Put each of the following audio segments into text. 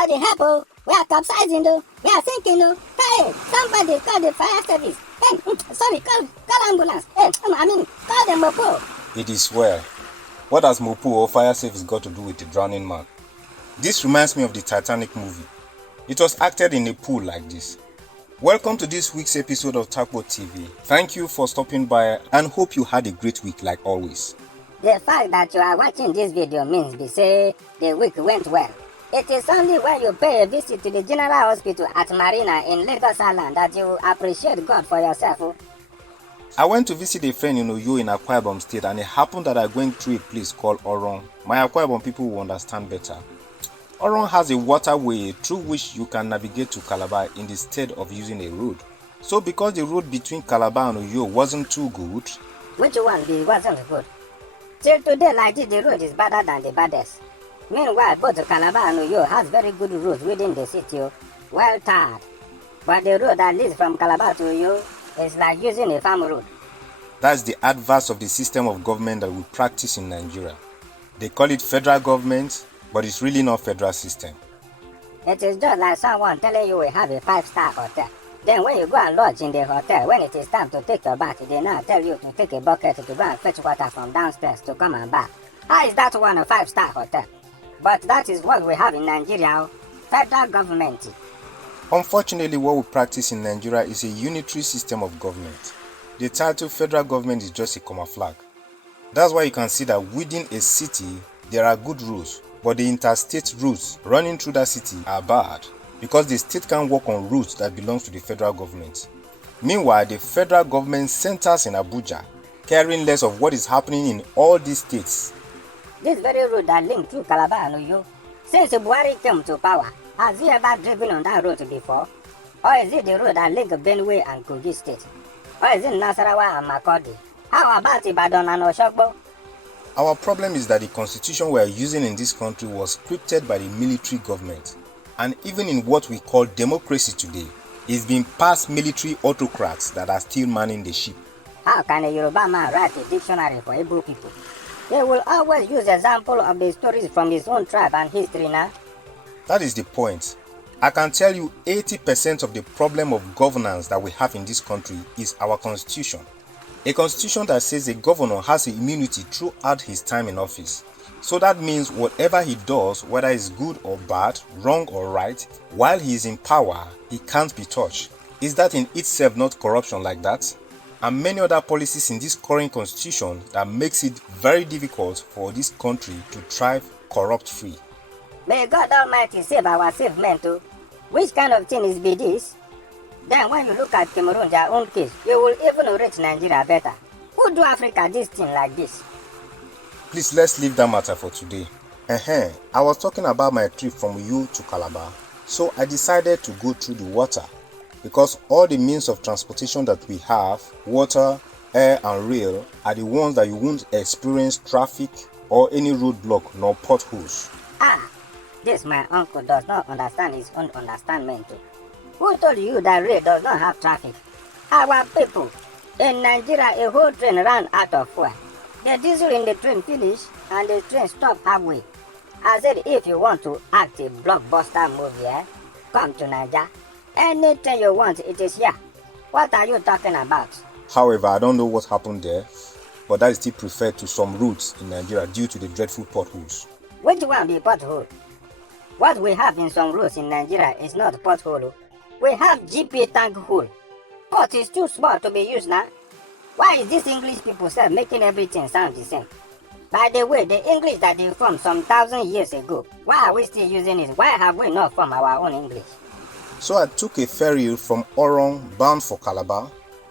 Somebody help, oh. We are capsizing, though. We are sinking, though. Hey, somebody call the fire service. Hey, sorry, call ambulance. Hey, call the mopo. It is well. What has Mopo or fire service got to do with the drowning man? This reminds me of the Titanic movie. It was acted in a pool like this. Welcome to this week's episode of Takpo TV. Thank you for stopping by and hope you had a great week like always. The fact that you are watching this video means they say the week went well. It is only when you pay a visit to the General Hospital at Marina in Lagos Island that you appreciate God for yourself. I went to visit a friend in Oyo in Akwa Ibom State, and it happened that I went through a place called Orong. My Akwa Ibom people will understand better. Orong has a waterway through which you can navigate to Calabar instead of using a road. So because the road between Calabar and Oyo wasn't too good... Which one wasn't good? Till today like this, the road is better than the baddest. Meanwhile, both Calabar and Oyo has very good roads within the city, well tarred. But the road that leads from Calabar to Oyo is like using a farm road. That's the adverse of the system of government that we practice in Nigeria. They call it federal government, but it's really not federal system. It is just like someone telling you we have a 5-star hotel. Then when you go and lodge in the hotel, when it is time to take your bath, they now tell you to take a bucket to go and fetch water from downstairs to come and bath. How is that one a 5-star hotel? But that is what we have in Nigeria, federal government. Unfortunately, what we practice in Nigeria is a unitary system of government. The title federal government is just a camouflage. That's why you can see that within a city, there are good rules, but the interstate routes running through that city are bad because the state can't work on routes that belong to the federal government. Meanwhile, the federal government centers in Abuja, caring less of what is happening in all these states. This very road that links through Calabar and Oyo, since Buhari came to power, has he ever driven on that road before? Or is it the road that links Benue and Kogi State? Or is it Nasarawa and Makurdi? How about Ibadan and Oshogbo? Our problem is that the constitution we are using in this country was scripted by the military government. And even in what we call democracy today, it's been past military autocrats that are still manning the ship. How can a Yoruba man write a dictionary for Igbo people? They will always use example of the stories from his own tribe and history now. That is the point. I can tell you 80% of the problem of governance that we have in this country is our constitution. A constitution that says a governor has immunity throughout his time in office. So that means whatever he does, whether it's good or bad, wrong or right, while he is in power, he can't be touched. Is that in itself not corruption like that? And many other policies in this current constitution that makes it very difficult for this country to thrive corrupt-free. May God Almighty save our safe men too. Which kind of thing is be this? Then when you look at Cameroon, their own case, you will even reach Nigeria better. Who do Africa this thing like this? Please, let's leave that matter for today. I was talking about my trip from Uyo to Calabar. So I decided to go through the water. Because all the means of transportation that we have, water, air and rail, are the ones that you won't experience traffic or any roadblock nor potholes. This my uncle does not understand his own understandment too. Who told you that rail does not have traffic? Our people. In Nigeria, a whole train ran out of fuel. The diesel in the train finished and the train stopped halfway. I said if you want to act a blockbuster movie, come to Nigeria. Anything you want, it is here. What are you talking about? However, I don't know what happened there, but that is still preferred to some routes in Nigeria due to the dreadful potholes. Which one be pothole? What we have in some roads in Nigeria is not pothole. We have GP tank hole. Pot is too small to be used now. Why is this English people making everything sound the same? By the way, the English that they formed some 1,000 years ago, why are we still using it? Why have we not formed our own English? So I took a ferry from Orong bound for Calabar,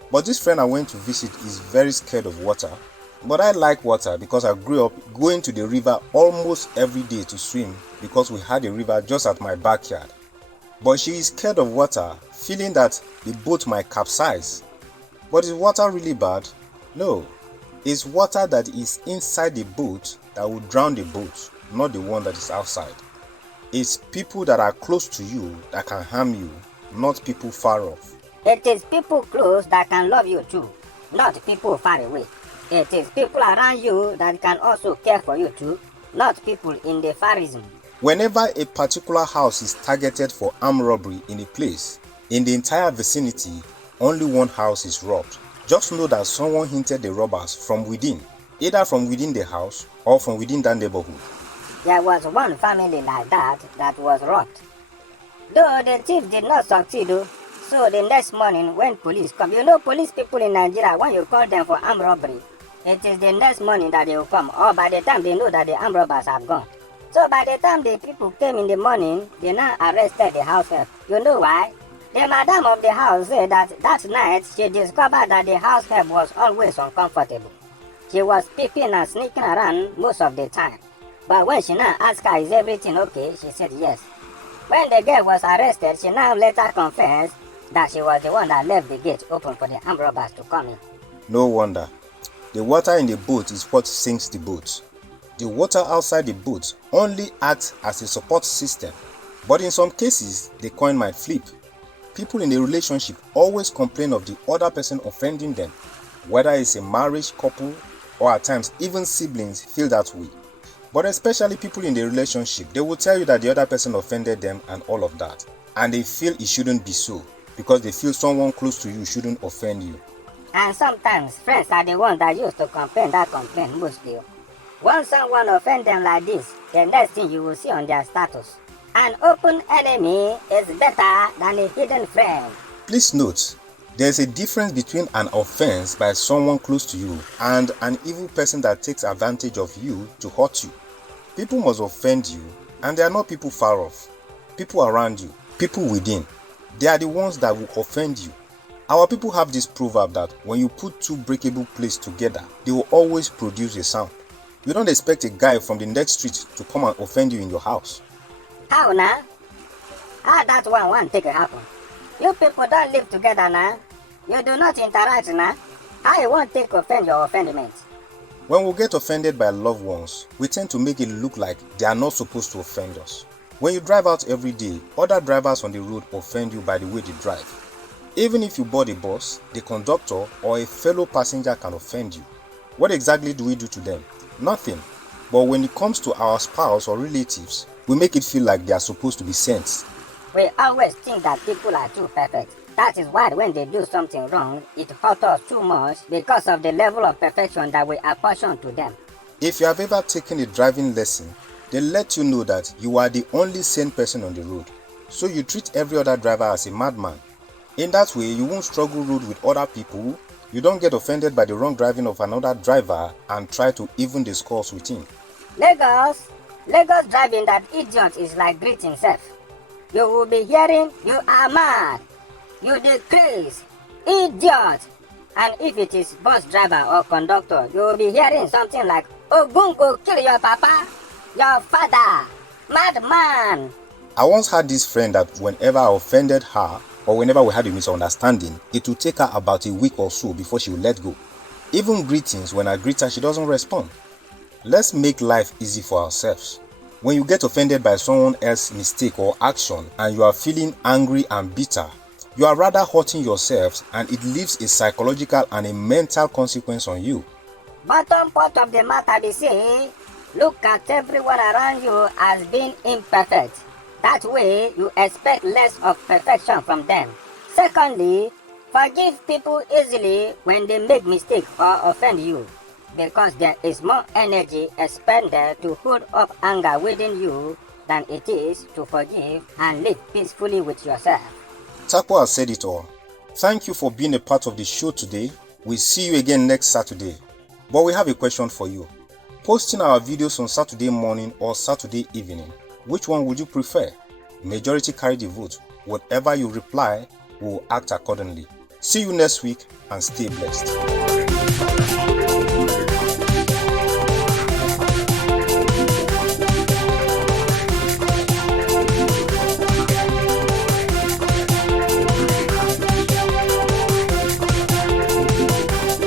but this friend I went to visit is very scared of water. But I like water because I grew up going to the river almost every day to swim because we had a river just at my backyard. But she is scared of water, feeling that the boat might capsize. But is water really bad? No. It's water that is inside the boat that will drown the boat, not the one that is outside. It's people that are close to you that can harm you, not people far off. It is people close that can love you too, not people far away. It is people around you that can also care for you too, not people in the farism. Whenever a particular house is targeted for armed robbery in a place, in the entire vicinity, only one house is robbed. Just know that someone hinted the robbers from within, either from within the house or from within that neighborhood. There was one family like that was robbed. Though the thief did not succeed, so the next morning when police come, police people in Nigeria, when you call them for armed robbery, it is the next morning that they will come, or by the time they know that the armed robbers have gone. So by the time the people came in the morning, they now arrested the house help. You know why? The madam of the house said that night she discovered that the house help was always uncomfortable. She was peeping and sneaking around most of the time. But when she now asked her, is everything okay? She said yes. When the girl was arrested, she now later confessed that she was the one that left the gate open for the armed robbers to come in. No wonder. The water in the boat is what sinks the boat. The water outside the boat only acts as a support system. But in some cases, the coin might flip. People in a relationship always complain of the other person offending them. Whether it's a marriage couple or at times even siblings feel that way. But especially people in the relationship, they will tell you that the other person offended them and all of that. And they feel it shouldn't be so because they feel someone close to you shouldn't offend you. And sometimes friends are the ones that used to complain mostly. Once someone offends them like this, the next thing you will see on their status, an open enemy is better than a hidden friend. Please note, there's a difference between an offense by someone close to you and an evil person that takes advantage of you to hurt you. People must offend you, and they are not people far off. People around you, people within, they are the ones that will offend you. Our people have this proverb that when you put two breakable plates together, they will always produce a sound. You don't expect a guy from the next street to come and offend you in your house. How now? How that one take happen? You people don't live together now. You do not interact now. How you won't take offend your offendment? When we get offended by loved ones, we tend to make it look like they are not supposed to offend us. When you drive out every day, other drivers on the road offend you by the way they drive. Even if you board a bus, the conductor or a fellow passenger can offend you. What exactly do we do to them? Nothing. But when it comes to our spouse or relatives, we make it feel like they are supposed to be saints. We always think that people are too perfect. That is why when they do something wrong, it hurts us too much because of the level of perfection that we apportion to them. If you have ever taken a driving lesson, they let you know that you are the only sane person on the road. So you treat every other driver as a madman. In that way, you won't struggle road with other people. You don't get offended by the wrong driving of another driver and try to even the scores with him. Lagos driving that idiot is like greeting self. You will be hearing, you are mad, you decrease, idiot. And if it is bus driver or conductor, you will be hearing something like, Ogun go kill your papa, your father, madman. I once had this friend that whenever I offended her or whenever we had a misunderstanding, it would take her about a week or so before she would let go. Even greetings, when I greet her, she doesn't respond. Let's make life easy for ourselves. When you get offended by someone else's mistake or action and you are feeling angry and bitter, you are rather hurting yourselves and it leaves a psychological and a mental consequence on you. Bottom part of the matter be say, look at everyone around you as being imperfect. That way you expect less of perfection from them. Secondly, forgive people easily when they make mistake or offend you, because there is more energy expended to hold up anger within you than it is to forgive and live peacefully with yourself. Takpo has said it all. Thank you for being a part of the show today. We'll see you again next Saturday. But we have a question for you. Posting our videos on Saturday morning or Saturday evening, which one would you prefer? Majority carry the vote. Whatever you reply, we will act accordingly. See you next week and stay blessed.